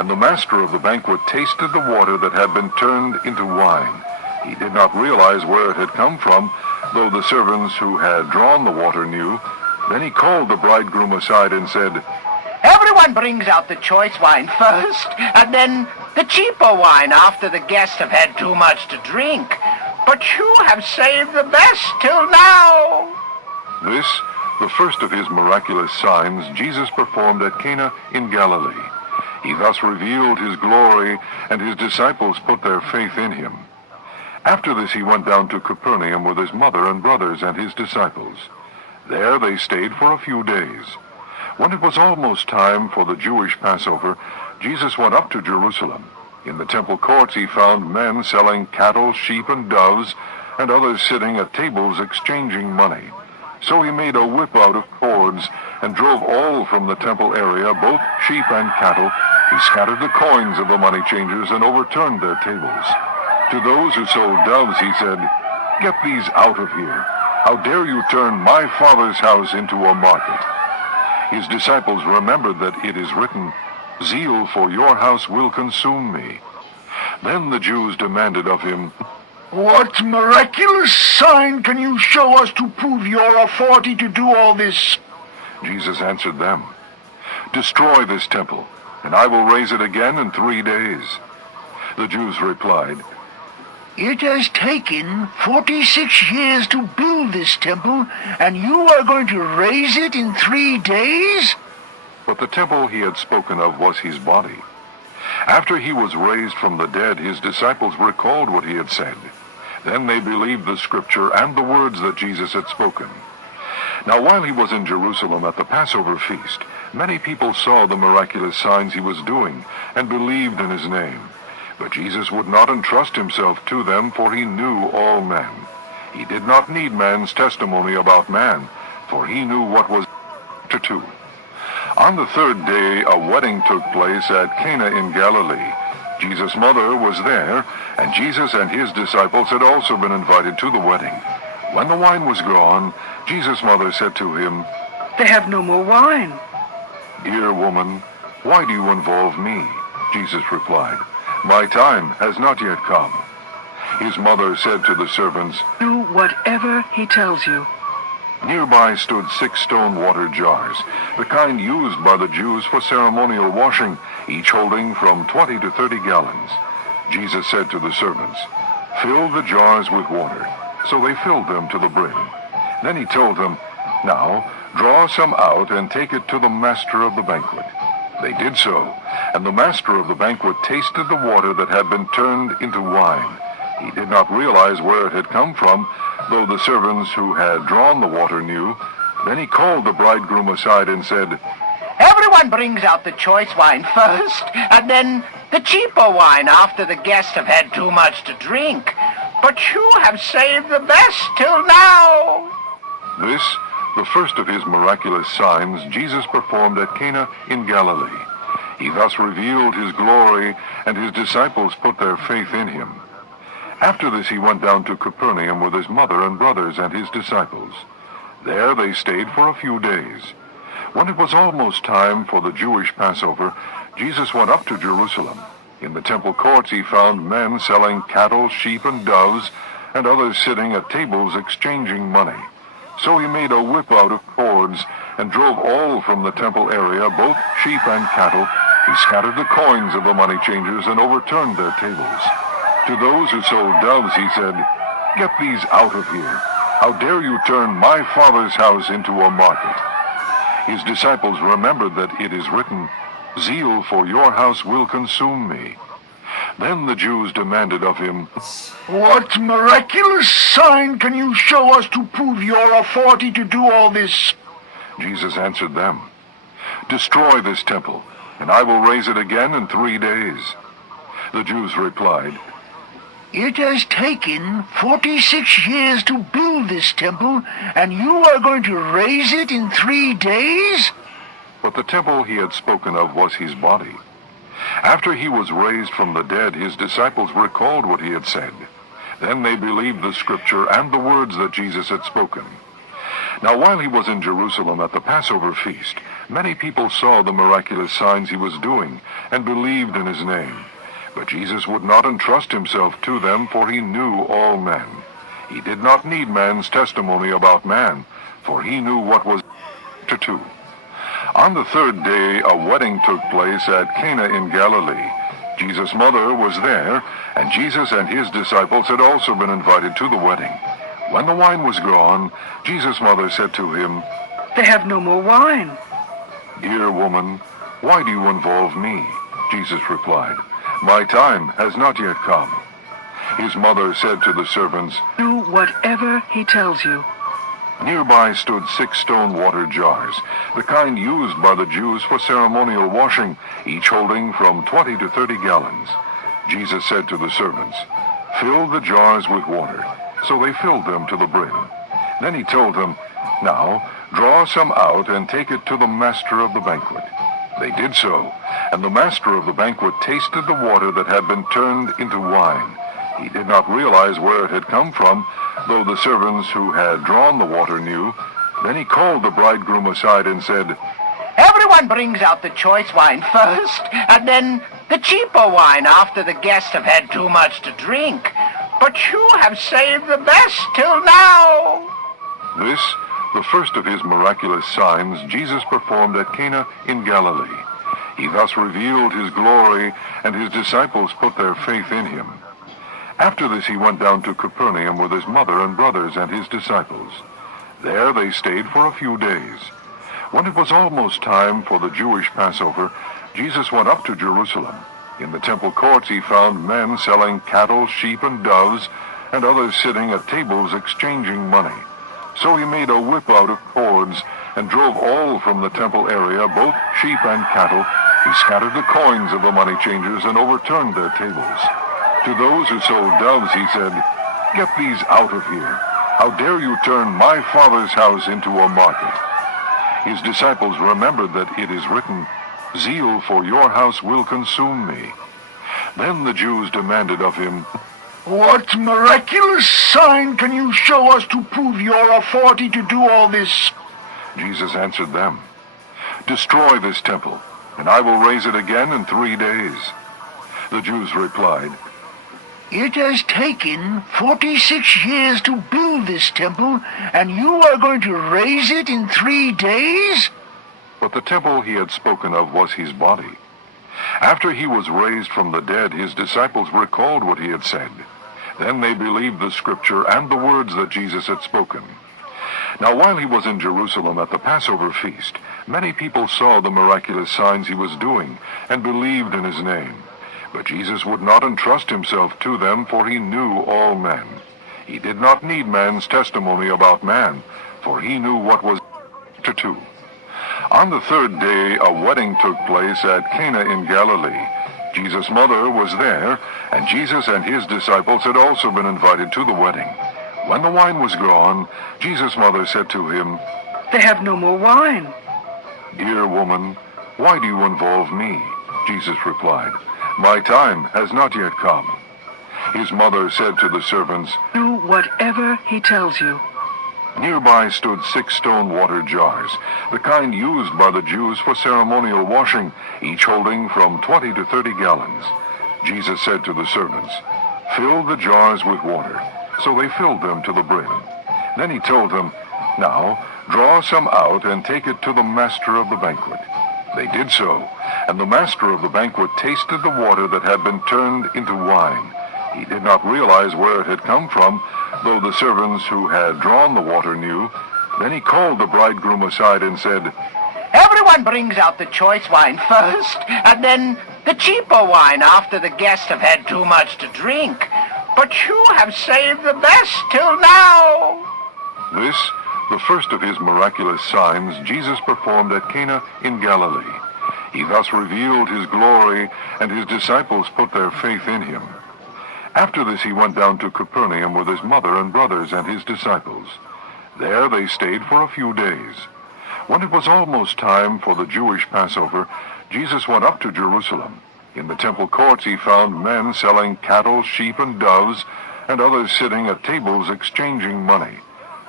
And the master of the banquet tasted the water that had been turned into wine. He did not realize where it had come from, though the servants who had drawn the water knew. Then he called the bridegroom aside and said, "Everyone brings out the choice wine first, and then the cheaper wine after the guests have had too much to drink. But you have saved the best till now." This, the first of his miraculous signs, Jesus performed at Cana in Galilee. He thus revealed his glory, and his disciples put their faith in him. After this he went down to Capernaum with his mother and brothers and his disciples. There they stayed for a few days. When it was almost time for the Jewish Passover, Jesus went up to Jerusalem. In the temple courts he found men selling cattle, sheep, and doves, and others sitting at tables exchanging money. So he made a whip out of cords and drove all from the temple area, both sheep and cattle. He scattered the coins of the money changers and overturned their tables. To those who sold doves he said, "Get these out of here. How dare you turn my Father's house into a market?" His disciples remembered that it is written, "Zeal for your house will consume me." Then the Jews demanded of him, "What miraculous sign can you show us to prove your authority to do all this?" Jesus answered them, "Destroy this temple, and I will raise it again in 3 days." The Jews replied, "It has taken 46 years to build this temple, and you are going to raise it in 3 days?" But the temple he had spoken of was his body. After he was raised from the dead, his disciples recalled what he had said. Then they believed the scripture and the words that Jesus had spoken. Now while he was in Jerusalem at the Passover feast, many people saw the miraculous signs he was doing and believed in his name. But Jesus would not entrust himself to them, for he knew all men. He did not need man's testimony about man, for he knew what was to do. On the third day, a wedding took place at Cana in Galilee. Jesus' mother was there, and Jesus and his disciples had also been invited to the wedding. When the wine was gone, Jesus' mother said to him, "They have no more wine." "Dear woman, why do you involve me?" Jesus replied, "My time has not yet come." His mother said to the servants, "Do whatever he tells you." Nearby stood 6 stone water jars, the kind used by the Jews for ceremonial washing, each holding from 20 to 30 gallons. Jesus said to the servants, "Fill the jars with water." So they filled them to the brim. Then he told them, "Now draw some out and take it to the master of the banquet." They did so, and the master of the banquet tasted the water that had been turned into wine. He did not realize where it had come from, though the servants who had drawn the water knew. Then he called the bridegroom aside and said, "Everyone brings out the choice wine first, and then the cheaper wine after the guests have had too much to drink. But you have saved the best till now." This, the first of his miraculous signs, Jesus performed at Cana in Galilee. He thus revealed his glory, and his disciples put their faith in him. After this he went down to Capernaum with his mother and brothers and his disciples. There they stayed for a few days. When it was almost time for the Jewish Passover, Jesus went up to Jerusalem. In the temple courts he found men selling cattle, sheep, and doves, and others sitting at tables exchanging money. So he made a whip out of cords and drove all from the temple area, both sheep and cattle. He scattered the coins of the money changers and overturned their tables. To those who sold doves he said, "Get these out of here. How dare you turn my Father's house into a market?" His disciples remembered that it is written, "Zeal for your house will consume me." Then the Jews demanded of him, "What miraculous sign can you show us to prove your authority to do all this?" Jesus answered them, "Destroy this temple, and I will raise it again in 3 days." The Jews replied, "It has taken 46 years to build this temple, and you are going to raise it in 3 days?" But the temple he had spoken of was his body. After he was raised from the dead, his disciples recalled what he had said. Then they believed the scripture and the words that Jesus had spoken. Now while he was in Jerusalem at the Passover feast, many people saw the miraculous signs he was doing and believed in his name. But Jesus would not entrust himself to them, for he knew all men. He did not need man's testimony about man, for he knew what was to do. On the third day, a wedding took place at Cana in Galilee. Jesus' mother was there, and Jesus and his disciples had also been invited to the wedding. When the wine was gone, Jesus' mother said to him, "They have no more wine." "Dear woman, why do you involve me?" Jesus replied, "My time has not yet come." His mother said to the servants, "Do whatever he tells you." Nearby stood 6 stone water jars, the kind used by the Jews for ceremonial washing, each holding from 20 to 30 gallons. Jesus said to the servants, "Fill the jars with water." So they filled them to the brim. Then he told them, "Now draw some out and take it to the master of the banquet." They did so, and the master of the banquet tasted the water that had been turned into wine. He did not realize where it had come from, though the servants who had drawn the water knew. Then he called the bridegroom aside and said, Everyone brings out the choice wine first, and then the cheaper wine after the guests have had too much to drink. But you have saved the best till now. This, the first of his miraculous signs, Jesus performed at Cana in Galilee. He thus revealed his glory, and his disciples put their faith in him. After this he went down to Capernaum with his mother and brothers and his disciples. There they stayed for a few days. When it was almost time for the Jewish Passover, Jesus went up to Jerusalem. In the temple courts he found men selling cattle, sheep, and doves, and others sitting at tables exchanging money. So he made a whip out of cords and drove all from the temple area, both sheep and cattle. He scattered the coins of the money changers and overturned their tables. To those who sold doves he said, "Get these out of here. How dare you turn my Father's house into a market?" His disciples remembered that it is written, "Zeal for your house will consume me." Then the Jews demanded of him, What miraculous sign can you show us to prove your authority to do all this? Jesus answered them, "Destroy this temple, and I will raise it again in 3 days." The Jews replied, It has taken 46 years to build this temple, and you are going to raise it in 3 days? But the temple he had spoken of was his body. After he was raised from the dead, his disciples recalled what he had said. Then they believed the scripture and the words that Jesus had spoken. Now while he was in Jerusalem at the Passover feast, many people saw the miraculous signs he was doing and believed in his name. But Jesus would not entrust himself to them, for he knew all men. He did not need man's testimony about man, for he knew what was to do. On the third day, a wedding took place at Cana in Galilee. Jesus' mother was there, and Jesus and his disciples had also been invited to the wedding. When the wine was gone, Jesus' mother said to him, "They have no more wine." "Dear woman, why do you involve me?" Jesus replied, "My time has not yet come." His mother said to the servants, "Do whatever he tells you." Nearby stood 6 stone water jars, the kind used by the Jews for ceremonial washing, each holding from 20 to 30 gallons. Jesus said to the servants, "Fill the jars with water." So they filled them to the brim. Then he told them, "Now draw some out and take it to the master of the banquet." They did so, and the master of the banquet tasted the water that had been turned into wine. He did not realize where it had come from, though the servants who had drawn the water knew. Then he called the bridegroom aside and said, Everyone brings out the choice wine first, and then the cheaper wine after the guests have had too much to drink. But you have saved the best till now. This, the first of his miraculous signs, Jesus performed at Cana in Galilee. He thus revealed his glory, and his disciples put their faith in him. After this he went down to Capernaum with his mother and brothers and his disciples. There they stayed for a few days. When it was almost time for the Jewish Passover, Jesus went up to Jerusalem. In the temple courts he found men selling cattle, sheep, and doves, and others sitting at tables exchanging money.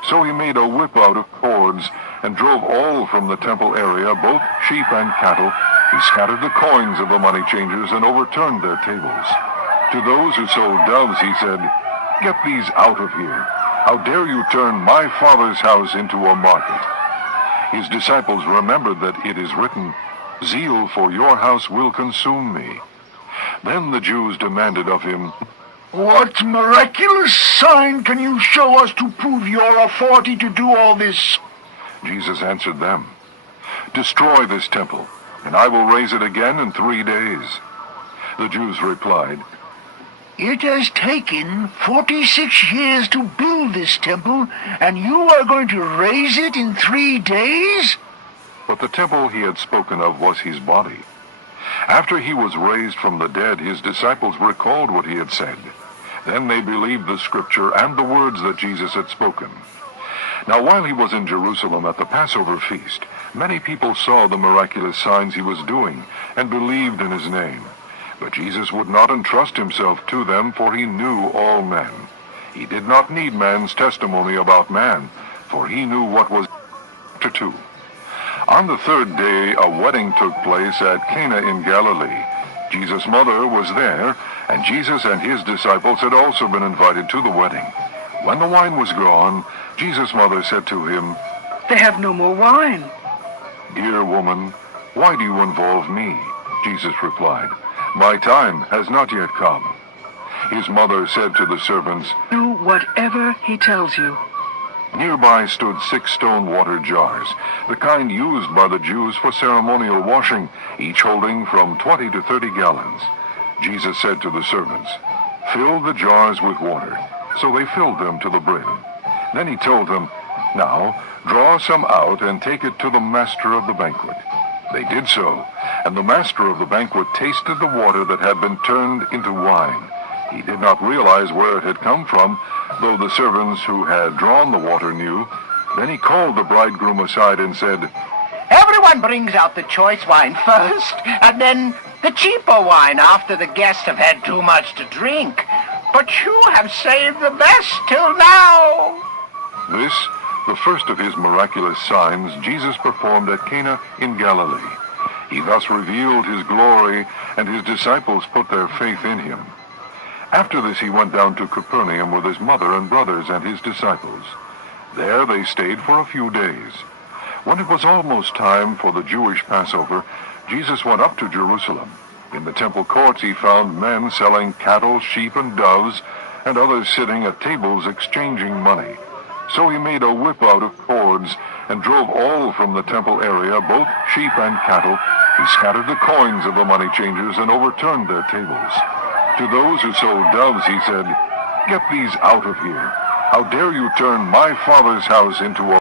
So he made a whip out of cords and drove all from the temple area, both sheep and cattle. He scattered the coins of the money changers and overturned their tables. To those who sold doves he said, "Get these out of here. How dare you turn my Father's house into a market?" His disciples remembered that it is written, "Zeal for your house will consume me." Then the Jews demanded of him, What miraculous sign can you show us to prove your authority to do all this? Jesus answered them, "Destroy this temple, and I will raise it again in 3 days." The Jews replied, It has taken 46 years to build this temple, and you are going to raise it in 3 days? But the temple he had spoken of was his body. After he was raised from the dead, his disciples recalled what he had said. Then they believed the scripture and the words that Jesus had spoken. Now while he was in Jerusalem at the Passover feast, many people saw the miraculous signs he was doing and believed in his name. But Jesus would not entrust himself to them, for he knew all men. He did not need man's testimony about man, for he knew what was. Chapter 2. On the third day, a wedding took place at Cana in Galilee. Jesus' mother was there, and Jesus and his disciples had also been invited to the wedding. When the wine was gone, Jesus' mother said to him, They have no more wine. "Dear woman, why do you involve me?" Jesus replied, "My time has not yet come." His mother said to the servants, Do whatever he tells you. Nearby stood 6 stone water jars, the kind used by the Jews for ceremonial washing, each holding from 20 to 30 gallons. Jesus said to the servants, "Fill the jars with water." So they filled them to the brim. Then he told them, "Now draw some out and take it to the master of the banquet." They did so, and the master of the banquet tasted the water that had been turned into wine. He did not realize where it had come from, though the servants who had drawn the water knew. Then he called the bridegroom aside and said, Everyone brings out the choice wine first, and then the cheaper wine after the guests have had too much to drink. But you have saved the best till now. This, the first of his miraculous signs, Jesus performed at Cana in Galilee. He thus revealed his glory, and his disciples put their faith in him. After this he went down to Capernaum with his mother and brothers and his disciples. There they stayed for a few days. When it was almost time for the Jewish Passover, Jesus went up to Jerusalem. In the temple courts he found men selling cattle, sheep, and doves, and others sitting at tables exchanging money. So he made a whip out of cords and drove all from the temple area, both sheep and cattle. He scattered the coins of the money changers and overturned their tables. To those who sold doves he said, "Get these out of here. How dare you turn my Father's house into a